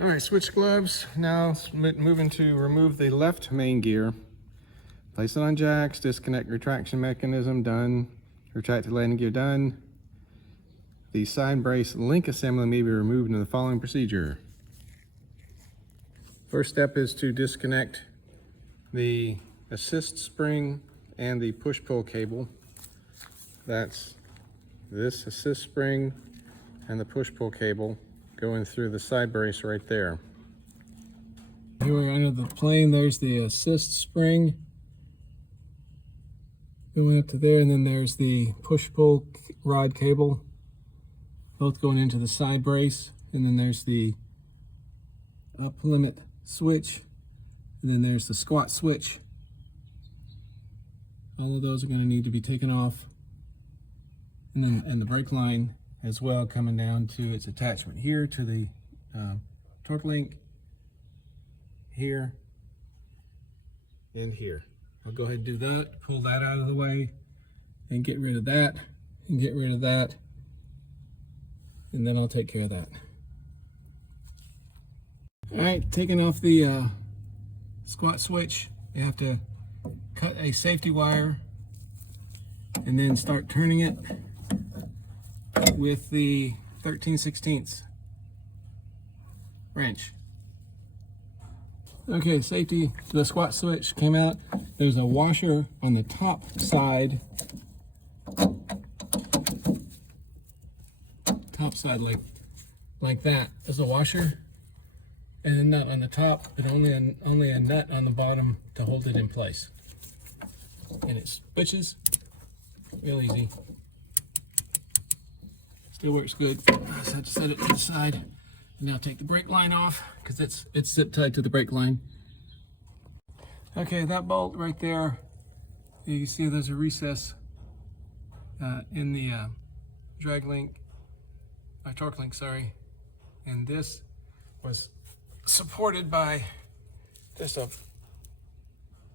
All right, switch gloves. Now moving to remove the left main gear. Place it on jacks, disconnect retraction mechanism, done. Retract the landing gear, done. The side brace link assembly may be removed in the following procedure. First step is to disconnect the assist spring and the push-pull cable. That's this assist spring and the push-pull cable going through the side brace right there. Here we're under the plane. There's the assist spring going up to there, and then there's the push-pull rod cable, both going into the side brace, and then there's the up limit switch, and then there's the squat switch. All of those are going to need to be taken off, and the brake line as well, coming down to its attachment here to the torque link here and here. I'll go ahead and do that, pull that out of the way, and get rid of that, and get rid of that, and then I'll take care of that. All right, taking off the squat switch, you have to cut a safety wire and then start turning it with the 13/16 wrench. Okay, safety, the squat switch came out. There's a washer on the top side. Like that. There's a washer and a nut on the top, but only a nut on the bottom to hold it in place. And it switches real easy. Still works good. I just have to set it to the side. Now take the brake line off because it's zip tied to the brake line. Okay, that bolt right there, you can see there's a recess in the drag link, torque link, sorry. And this was supported by just a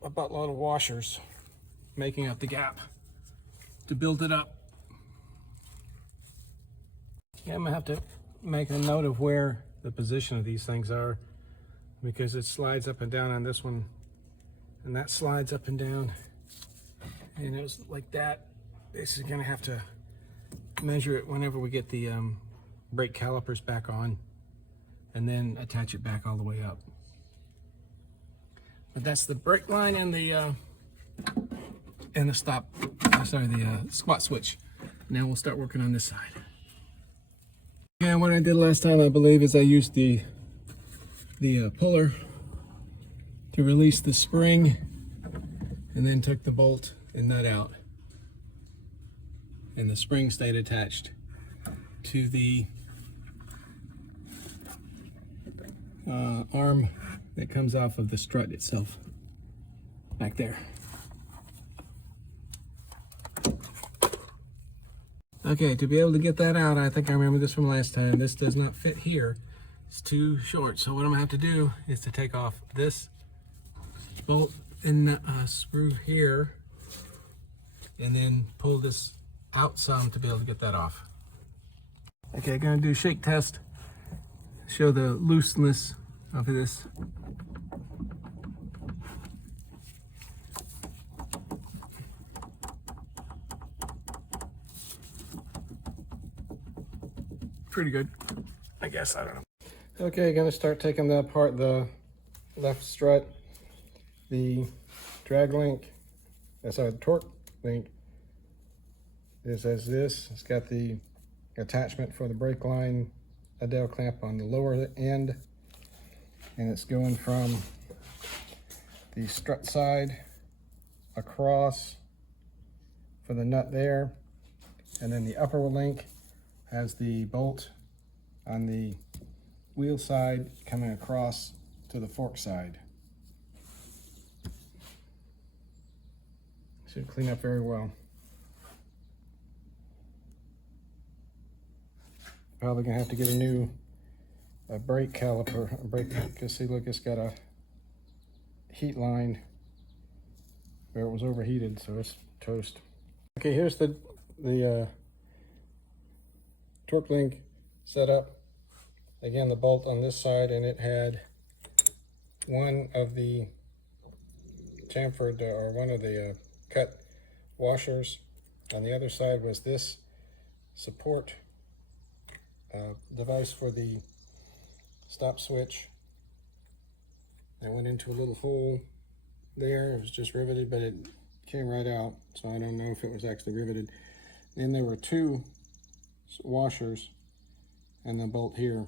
buttload of washers making up the gap to build it up. Yeah, I'm gonna have to make a note of where the position of these things are, because it slides up and down on this one, and that slides up and down, and it was like that. This is gonna have to measure it whenever we get the brake calipers back on, and then attach it back all the way up. But that's the brake line and the squat switch. Now we'll start working on this side. Yeah, what I did last time, I believe, is I used the puller to release the spring, and then took the bolt and nut out, and the spring stayed attached to the arm that comes off of the strut itself back there. Okay, to be able to get that out, I think I remember this from last time. This does not fit here. It's too short. So what I'm gonna have to do is to take off this bolt and screw here, and then pull this out some to be able to get that off. Okay, I'm gonna do a shake test, show the looseness of this. Pretty good, I guess. I don't know. Okay, gonna start taking apart the left strut. The drag link, the torque link is as this. It's got the attachment for the brake line, a dowel clamp on the lower end, and it's going from the strut side across for the nut there, and then the upper link has the bolt on the wheel side coming across to the fork side. Should clean up very well. Probably gonna have to get a new brake caliper, because see, look, it's got a heat line where it was overheated, so it's toast. Okay, here's the torque link set up. again, the bolt on this side, and it had one of the chamfered or one of the cut washers. On the other side was this support device for the stop switch. That went into a little hole there. It was just riveted, but it came right out, so I don't know if it was actually riveted. Then there were two washers and the bolt here.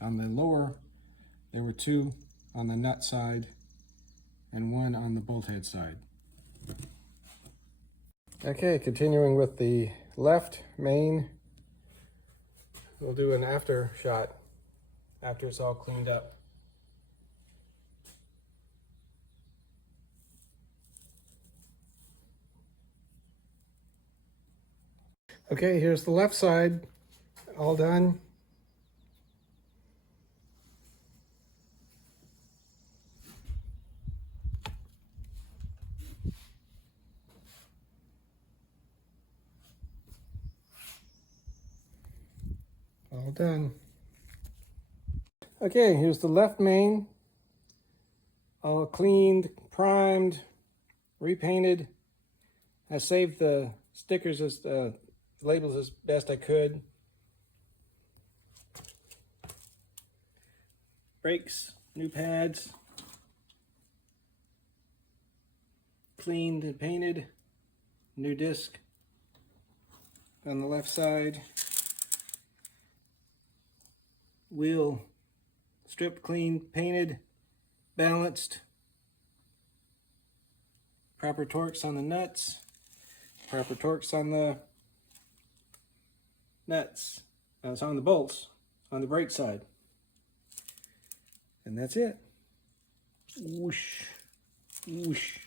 On the lower, there were two on the nut side and one on the bolt head side. Okay, continuing with the left main, we'll do an after shot after it's all cleaned up. Okay, here's the left side, all done. All done. Okay, here's the left main, all cleaned, primed, repainted. I saved the stickers as labels as best I could. Brakes, new pads, cleaned and painted, new disc on the left side, wheel stripped, cleaned, painted, balanced, proper torques on the nuts, proper torques on the nuts, it's on the bolts on the brake side. And that's it. Whoosh, whoosh.